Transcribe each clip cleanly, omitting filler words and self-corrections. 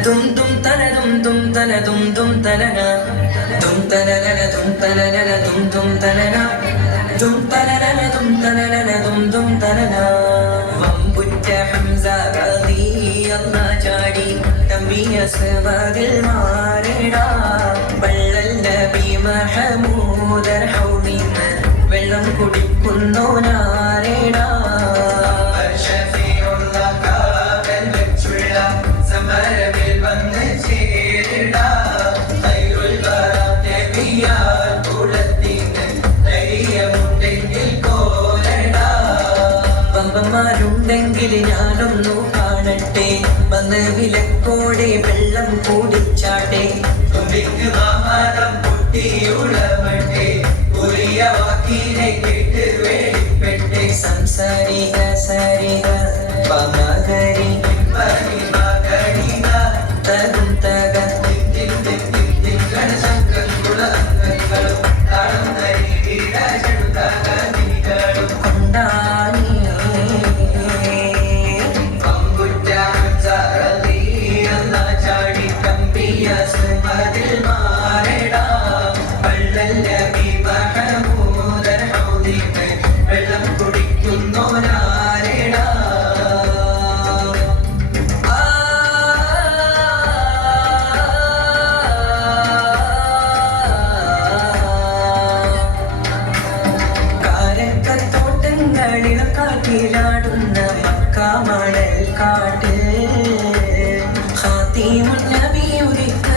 Dum dum tana dum dum tana dum dum tana na dum tana na dum tana na dum dum tana na dum tana na dum tana na dum dum tana na വമ്പുറ്റ Hamza റളിയല്ലാഹു ചാടി തമ്പിയ സവാദിൽ മാറിടാ വള്ളൽ നബി മഹമൂദർ ഹൗമിന്ന് വെള്ളം കുടിക്കുന്നോനാരേടാ ുണ്ടെങ്കിൽ ഞാനൊന്നു കാണട്ടെ വന്ന് വിലക്കോടെ വെള്ളം കൂടിച്ചാട്ടെ സംസാരിക സരിക പമകരി തകും തക ിലാടുന്ന മക്കാമണൽ കാട്ട് ഖാതിമുൻ നബി ഉദിത്ത്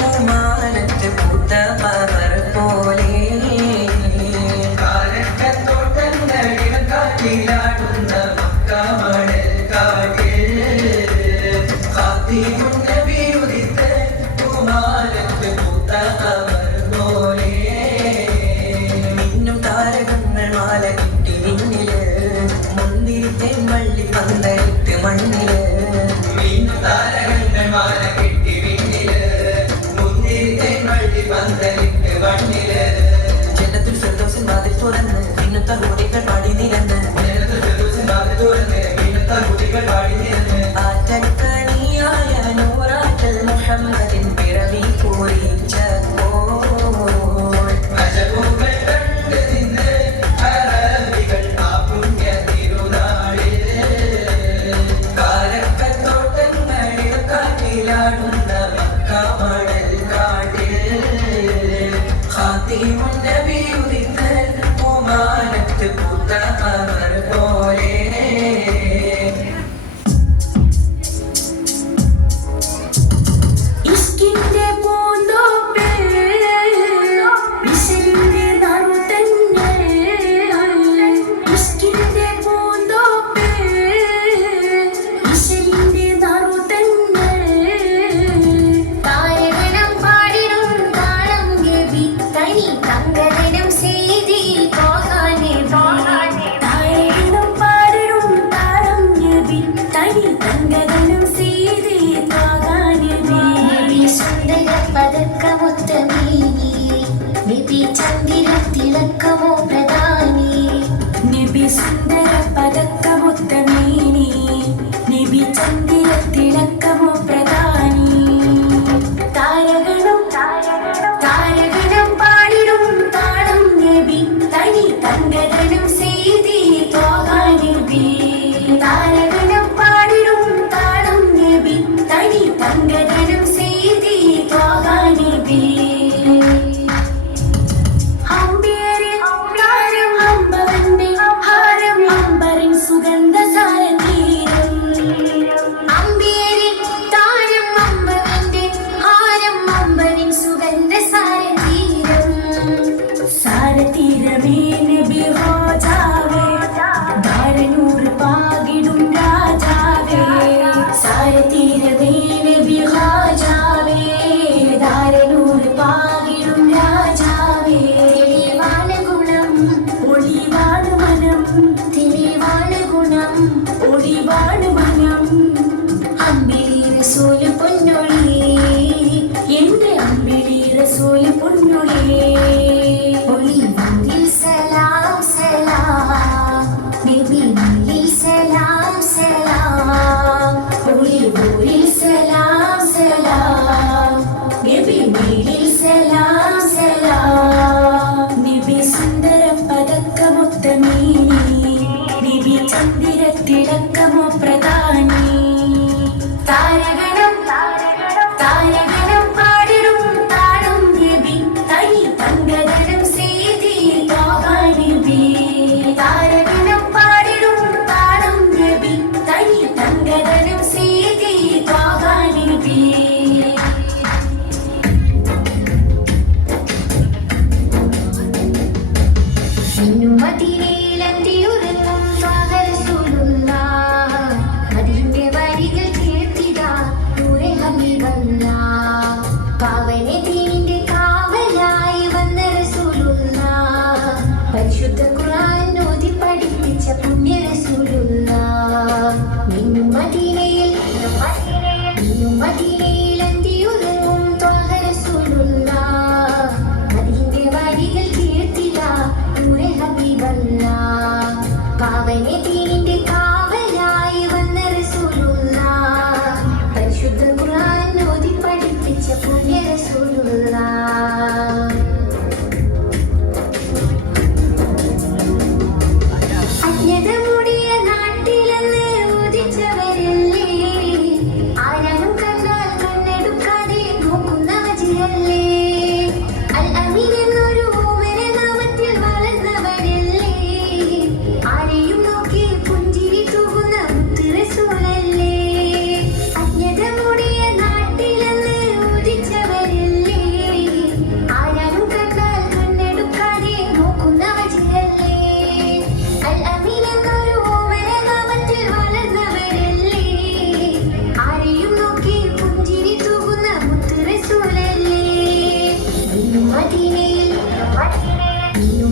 പൂമാനത്ത് പൂത്ത പവർ പോലെ കാട്ടിലാടുന്ന മക്കാമണൽ കാട്ട് ഖാതിമുൻ നബി ഉദിത്ത് പൂമാനത്ത് പൂത്ത പവർ പോലെ മിന്നും താരകങ്ങൾ മാല കിട്ടി മിന്നില് മള്ളി പന്തലിട്ട് മണ്ണില് താരകങ്ങൾ മാല കെട്ടി വിണ്ണില് മുന്തിരിത്തെ മള്ളി പന്തലിട്ട് മണ്ണില് ജന്നത്തുൽ ഫിർദൗസിൻ വാതിൽ തുറന്ന് പിന്നത്തെ ഹൂറികൾ പാടി നിരന്ന് ജന്നത്തുൽ ഫിർദൗസിൻ വാതിൽ തുറന്ന് പിന്നത്തെ ഹൂറികൾ പാടി നിരന്ന് ആറ്റൽക്കണിയായ നൂറാറ്റൽ മുഹമ്മദിൻ പിറവി പൂരിച്ചപ്പോൾ അജബുകൾ കണ്ട് നിന്ന് അറബികൾ ആ പുണ്യ ിലാടുന്ന മക്കാമണൽ കാട്ടിൽ ഖാതിമുൻ നബി ഉദിത്ത് പൂമാനത്ത് പൂത്ത പവർ പോലെ തിളക്കമോ പ്രധാനി നബി സുന്ദര പതക്കമൊത്തമേനി നബി ചന്ദിര തിളക്കമോ പ്രധാനി താരകണം പാടിടും താളം നബി തനി തങ്കതനം ചെയ്തി തോകാ നബി താരകണം പാടിടും താളം നബി തനി തങ്കതനം ചെയ്തി തോകാ നബി സലാം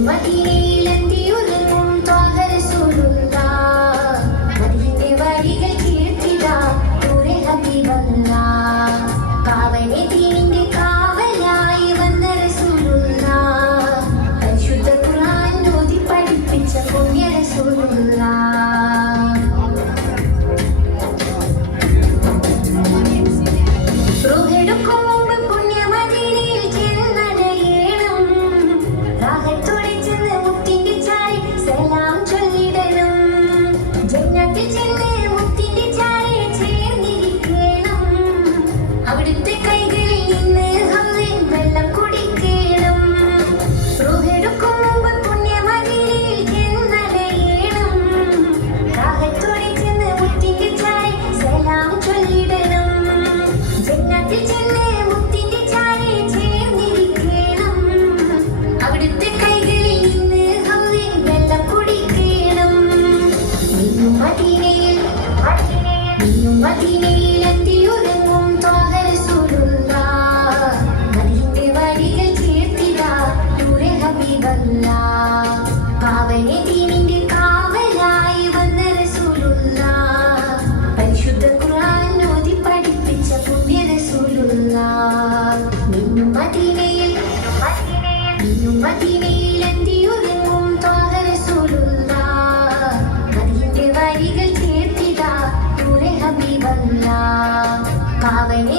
മദീനയിലെത്തിയുറങ്ങും ത്വാഹ റസൂലുള്ളാഹ്. മദീനയുടെ വഴികൾ കീർത്തിടാ നൂറെ ഹബീബല്ലാഹ്. കാവനെ ദീനിന്റെ കാവലായി വന്ന റസൂലുള്ളാഹ്. പരിശുദ്ധ ഖുർആൻ ഓതി പഠിപ്പിച്ച പുണ്യ റസൂലുള്ളാഹ്. റൂഹെടുക്കും മുമ്പ് പുണ്യ മദീനയിൽ ചെന്നണയണം. റാഹത്തോടെ ചെന്ന് മുത്തിന്റെ ചാരി സലാം ചൊല്ലിടണം. ജന്നത്തിൽ ചെന്ന് മുത്തിന്റെ ചാരി ചേർന്നിരിക്കണം. അവിടുത്തെ കൈകളിൽ നിന്ന് ഹൗലിൻ വെള്ളം കുടിക്കണം. റൂഹെടുക്കും മുമ്പ് പുണ്യ മദീനയിൽ ചെന്നണയണം. റാഹത്തോടെ ചെന്ന് മുത്തിന്റെ ചാരി സലാം ചൊല്ലിടണം. ജന്നത്തിൽ ചെന്ന് മുത്തിന്റെ ചാരി ചേർന്നിരിക്കണം. അവിടുത്തെ കൈകളിൽ നിന്ന് ഹൗലിൻ വെള്ളം കുടിക്കണം. നീയും മദീനയിൽ എത്തിയുറങ്ങും ത്വാഹ റസൂലുള്ളാഹ്. മദീനയുടെ വഴികൾ കീർത്തിടാ നൂറെ ഹബീബല്ലാഹ്. പാവനെ ദീനിന്റെ കാവലായി വന്ന റസൂലുള്ളാഹ്. പരിശുദ്ധ ഖുർആൻ ഓതി പഠിപ്പിച്ച പുണ്യ റസൂലുള്ളാഹ്. നീയും മദീനയിൽ എത്തിയുറങ്ങും ത്വാഹ റസൂലുള്ളാഹ്. മദീനയുടെ വഴികൾ കീർത്തിടാ നൂറെ ഹബീബല്ലാഹ്. പാവനെ